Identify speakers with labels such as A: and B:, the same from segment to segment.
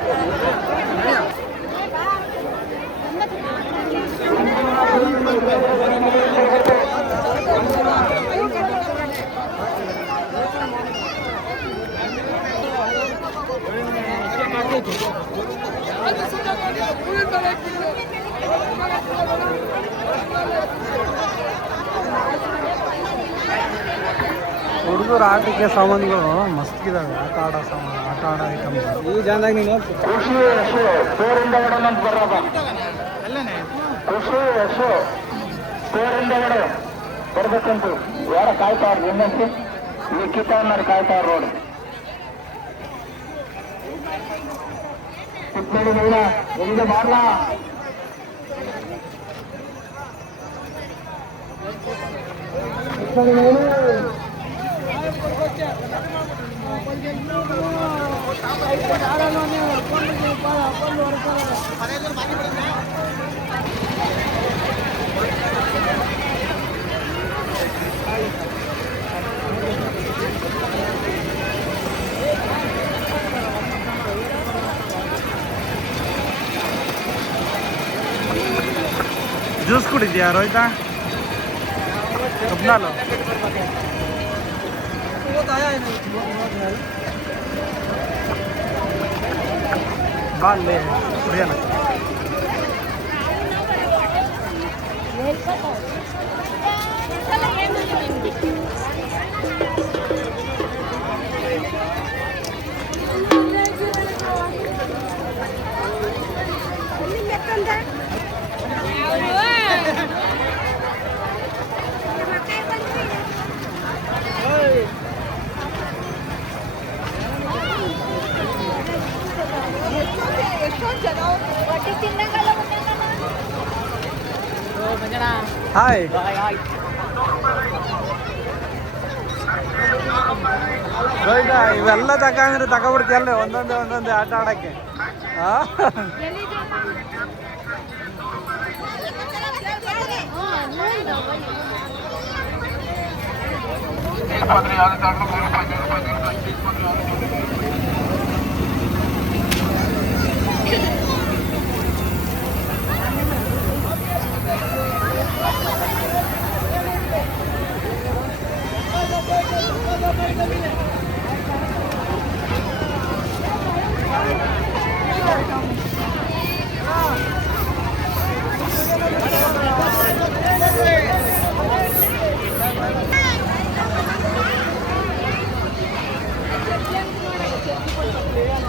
A: Thank you. ಹುಡುಗರು ಆಟಕ್ಕೆ ಸಾಮಾನುಗಳು ಮಸ್ತ್ ಇದಾವೆ. ಆಟ ಆಡೋ ಸಾಮಾನು ಆಟ ಆಡೋ ಐಟಮ್ ಈ ಜನದಾಗ ನೀನು
B: ಖುಷಿ ಯಶು ತೋರಿಂದ ಅಂತ ಬರೋದ ಖುಷಿ ಯಶು ತೋರಿಂದ ಬರ್ಬೇಕಂತ. ಯಾರ ಕಾಯ್ತಾರ ಕಿತ್ತವನ್ನ ಕಾಯ್ತಾರ ನೋಡಿ. ಕುತ್ಕೊಂಡಿಲ್ಲ ಎಲ್ಲಿಗೆ ಮಾಡ್ಲಾ
A: ಜ್ಯೂಸ್ ಕುಡಿದ್ಯಾ ರೋಹಿತ ಕಬ್ನಾಲು ಬಾ ಅಲ್ಲಿ ಕುಡಿಯೋಣ ಹಾಯ್ ರೋಹಿತ ಇವೆಲ್ಲ ತಗೊಂಡ್ರೆ ತಗೊಬಿಡ್ತೀಯಲ್ಲ ಒಂದೊಂದೇ ಒಂದೊಂದೇ ಆಟ ಆಡಕ್ಕೆ ಆ?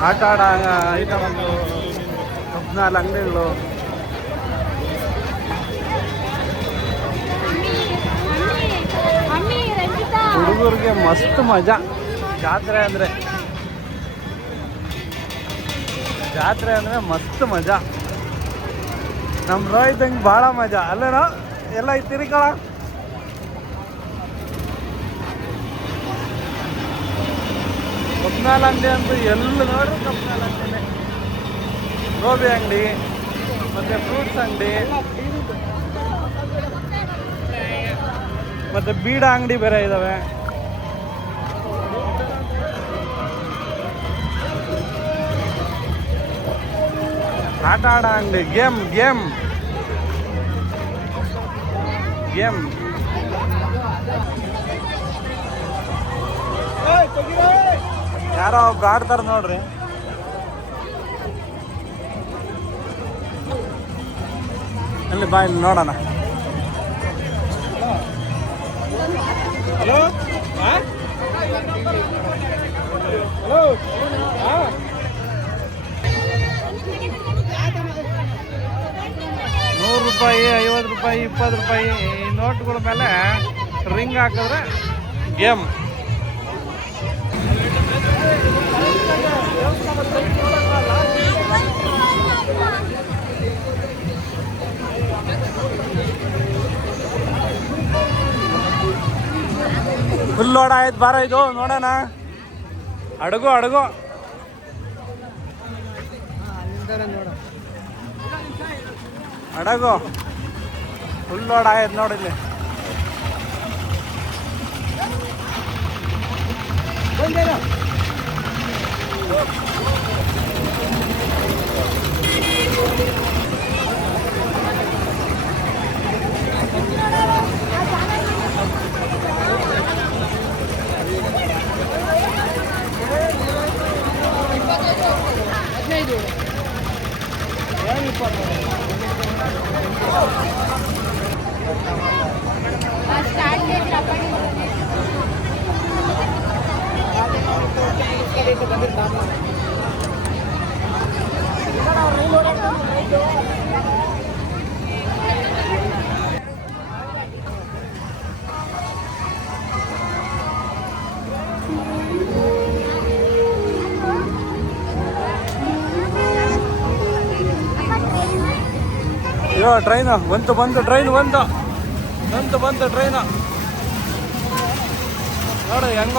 A: ಆಟ ಆಡ ಐಟಮ್ಗಳು ಹದಿನಾಲ್ಕು ಅಂಗಡಿಗಳು ಹುಡುಗರಿಗೆ ಮಸ್ತ್ ಮಜಾ ಜಾತ್ರೆ ಅಂದರೆ ಜಾತ್ರೆ ಅಂದರೆ ಮಸ್ತ್ ಮಜಾ ನಮ್ಮ ರೋಹಿತಂಗೆ ಭಾಳ ಮಜಾ ಅಲ್ಲೇನೋ ಎಲ್ಲ ತಿರ್ಕೊಳ ಕಪ್ನಾಲ್ ಅಂಗಡಿ ಅಂತ ಎಲ್ಲ ನೋಡ್ರಿ ಕಪ್ನಾಲ್ ಅಂಗಡಿನೇ ಗೋಬಿ ಅಂಗಡಿ, ಮತ್ತು ಫ್ರೂಟ್ಸ್ ಅಂಗಡಿ, ಮತ್ತು ಬೀಡ ಅಂಗಡಿ ಬೇರೆ ಇದ್ದಾವೆ ಆಟ ಆಡ ಅಂಗಡಿ, ಗೇಮ್ ಗೇಮ್. ಗೇಮ್. ಯಾರೋ ಒಬ್ರು ಆಡ್ತಾರ ನೋಡ್ರಿ. ಅಲ್ಲಿ ಬಾ ಇಲ್ಲಿ ನೋಡೋಣ. ಹಲೋ? ಹಲೋ? ನೂರು ರೂಪಾಯಿ ಐವತ್ತು ರೂಪಾಯಿ ಇಪ್ಪತ್ತು ರೂಪಾಯಿ ಈ ನೋಟ್ಗಳ ಮೇಲೆ ರಿಂಗ್ ಹಾಕಿದ್ರೆ ಗೇಮ್. ಫುಲ್ ಲೋಡ್ ಆಯ್ತು ಬಾರ ಇದು ನೋಡೋಣ. ಅಡಗು ಅಡಗು. ಅಡಗು. ಫುಲ್ ಲೋಡ್ ಆಯ್ತು ನೋಡಿಲ್ಲಿ
C: ಇಪ್ಪತ್ತೈದು start
A: ಅಯ್ಯೋ ಟ್ರೈನ್ ಬಂತು ಬಂತು ಟ್ರೈನ್ ಬಂತು ಬಂತು ಬಂತು ಟ್ರೈನ್ ನೋಡು ಹೆಂಗ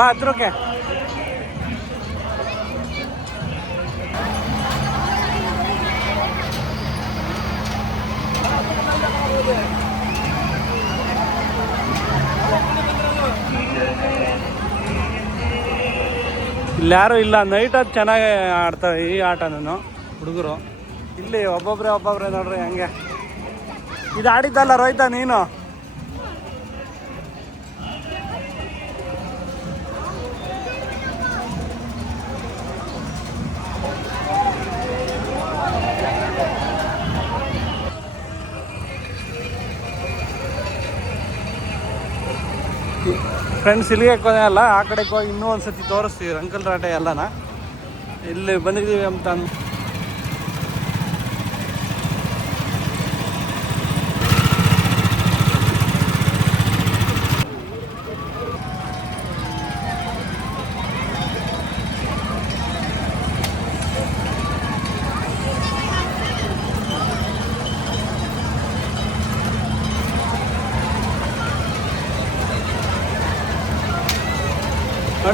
A: ಬಾ ಹತ್ರಕ್ಕೆ ಇಲ್ಲಿ ಯಾರು ಇಲ್ಲ. ನೈಟ್ ಅದು ಚೆನ್ನಾಗಿ ಆಡ್ತಾರೆ ಈ ಆಟನೂ ಹುಡುಗರು. ಇಲ್ಲಿ ಒಬ್ಬೊಬ್ರೆ ಒಬ್ಬೊಬ್ರೆ ನೋಡ್ರಿ ಹಂಗೆ. ಇದು ಆಡಿದ್ದಲ್ಲ ರೋಹಿತ ನೀನು? ಫ್ರೆಂಡ್ಸ್ ಇಲ್ಲಿಗೆ ಕೊನೆ ಅಲ್ಲ, ಆ ಕಡೆಗೆ ಹೋಗಿ ಇನ್ನೂ ಒಂದು ಸರ್ತಿ ತೋರಿಸ್ತೀವಿ. ಅಂಕಲ್ ರಾಟೆ ಎಲ್ಲನ ಇಲ್ಲಿ ಬಂದಿದ್ದೀವಿ ಅಂತ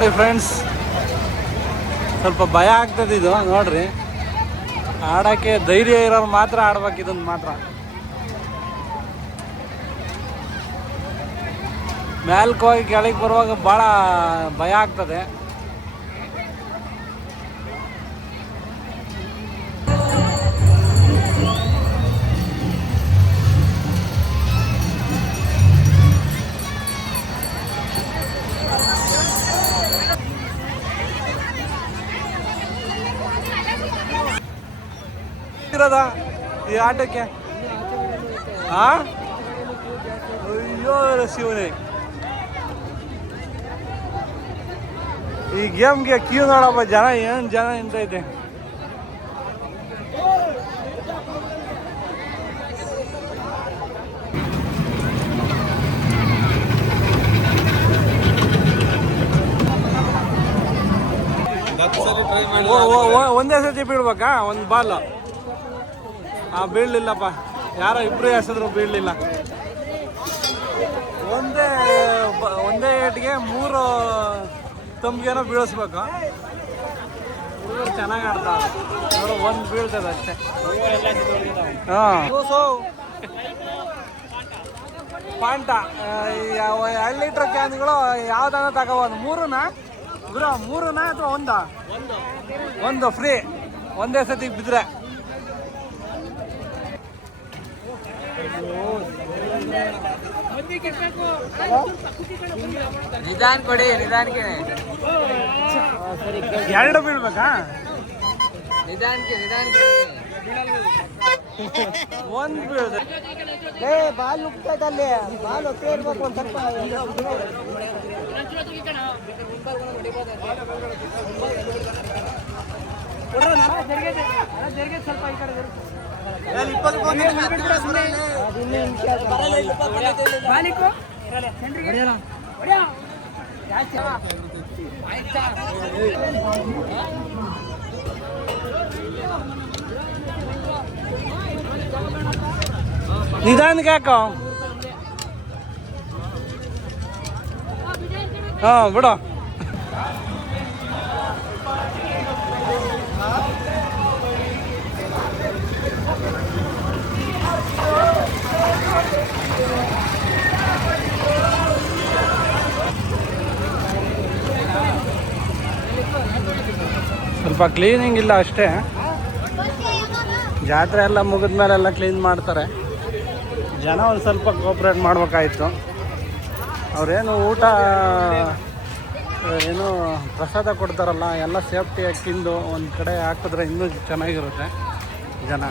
A: ನೋಡಿ ಫ್ರೆಂಡ್ಸ್ ಸ್ವಲ್ಪ ಭಯ ಆಗ್ತದೆ ಇದು, ನೋಡ್ರಿ. ಆಡೋಕ್ಕೆ ಧೈರ್ಯ ಇರೋರು ಮಾತ್ರ ಆಡ್ಬೇಕು ಇದನ್ನು ಮಾತ್ರ. ಮ್ಯಾಲ್ಕೋಗಿ ಕೆಳಗೆ ಬರುವಾಗ ಭಾಳ ಭಯ ಆಗ್ತದೆ. ಇರೋದ ಈ ಆಟಕ್ಕೆ? ಆ? ಅಯ್ಯೋ ಶಿವನೇ. ಈ ಗೇಮ್ಗೆ ಕ್ಯೂ ನೋಡಪ್ಪ ಜನ ಏನು ಜನ ನಿಂತೈತೆ ಒಂದೇ ಸತಿ ಬಿಡ್ಬೇಕಾ ಒಂದು ಬಾಲ್ ಆ, ಬೀಳಲಿಲ್ಲಪ್ಪ. ಯಾರೋ ಇಬ್ರು ಎಸೆದ್ರು ಬೀಳಲಿಲ್ಲ. ಒಂದೇ ಒಂದೇ ಏಟ್ಗೆ ಮೂರು ತಂಬಿಗೆನೋ ಬೀಳಿಸ್ಬೇಕು. ಹುಡುಗರು ಚೆನ್ನಾಗಿ ಆಡ್ತಾರೆ ನೋಡು, ಒಂದು ಬೀಳ್ತದೆ ಅಷ್ಟೇ. ಹಾಂ. ಪಾಂಟ ಎರಡು ಲೀಟ್ರ್ ಕ್ಯಾನ್ಗಳು ಯಾವ್ದಾನ ತಗೋಬೋದು? ಮೂರನ್ನ ಗುರು ಮೂರನ್ನ ಅಥವಾ ಒಂದ. ಒಂದು, ಫ್ರೀ. ಒಂದೇ ಸತಿ ಬಿದ್ರೆ.
D: ನಿಧಾನ ಕೊಡಿ ನಿಧಾನಕ್ಕೆ
A: ಎರಡು ಬೀಳ್ಬೇಕಾ?
D: ನಿಧಾನಕ್ಕೆ ನಿಧಾನಕ್ಕೆ
A: ಒಂದು ಬೀಳ್ದೆ.
D: ಬಾಲ್ ನುಗ್ತದಲ್ಲಿ ಬಾಲ್ ಒತ್ತೇ ಇರ್ಬೇಕು ಒಂದ್ ಸ್ವಲ್ಪ.
A: ನಿಧಾನಕ್ಕೆ ಯಾಕೋ ಹಾಂ ಬಿಡು ಸ್ವಲ್ಪ ಕ್ಲೀನಿಂಗ್ ಇಲ್ಲ ಅಷ್ಟೇ. ಜಾತ್ರೆ ಎಲ್ಲ ಮುಗಿದ ಮೇಲೆಲ್ಲ ಕ್ಲೀನ್ ಮಾಡ್ತಾರೆ. ಜನ ಒಂದು ಸ್ವಲ್ಪ ಕೋಪ್ರೇಟ್ ಮಾಡಬೇಕಾಯಿತು. ಅವರೇನು ಊಟ ಏನು ಪ್ರಸಾದ ಕೊಡ್ತಾರಲ್ಲ, ಎಲ್ಲ ಸೇಫ್ಟಿಯಾಗಿ ತಿಂದು ಒಂದು ಕಡೆ ಹಾಕಿದ್ರೆ ಇನ್ನೂ ಚೆನ್ನಾಗಿರುತ್ತೆ ಜನ.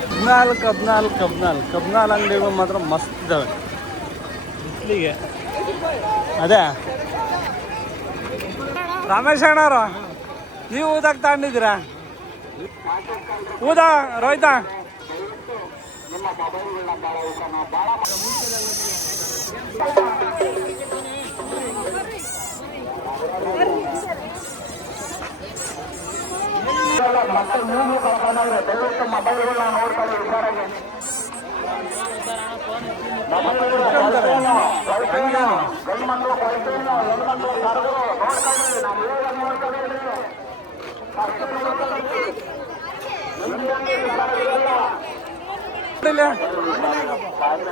A: ಹದಿನಾಲ್ಕು ಹದಿನಾಲ್ಕು ಹದಿನಾಲ್ಕು ಕಬ್ನಾಲ್ ಅಂಗಡಿಗಳು ಮಾತ್ರ ಮಸ್ತ್ ಇದ್ದಾವೆ ಬಿಸಿಲಿಗೆ ಅದೇ. ರಮೇಶ್ ಅಣ್ಣವ್ರು ನೀವು ಊದಕ್ಕೆ ತಗೊಂಡಿದ್ದೀರಾ? ಊದ ರೋಹಿತ?
B: ಮತ್ತೆ ನೀವು ಕಳ್ಕೊಂಡ್ರೆ ದಯವಿಟ್ಟು ಮೊಬೈಲ್ಗಳನ್ನ ನೋಡ್ಕೊಳ್ಳಿ ಹುಷಾರಾಗಿ ನಾವು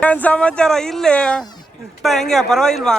A: ಏನ್ ಸಮಾಚಾರ? ಇಲ್ಲಿ. ಹೆಂಗೆ? ಪರವಾಗಿಲ್ವಾ?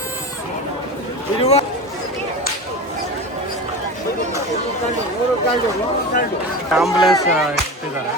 A: ಆಂಬುಲೆನ್ಸ್ ಇಟ್ಟಿದ್ದಾರೆ.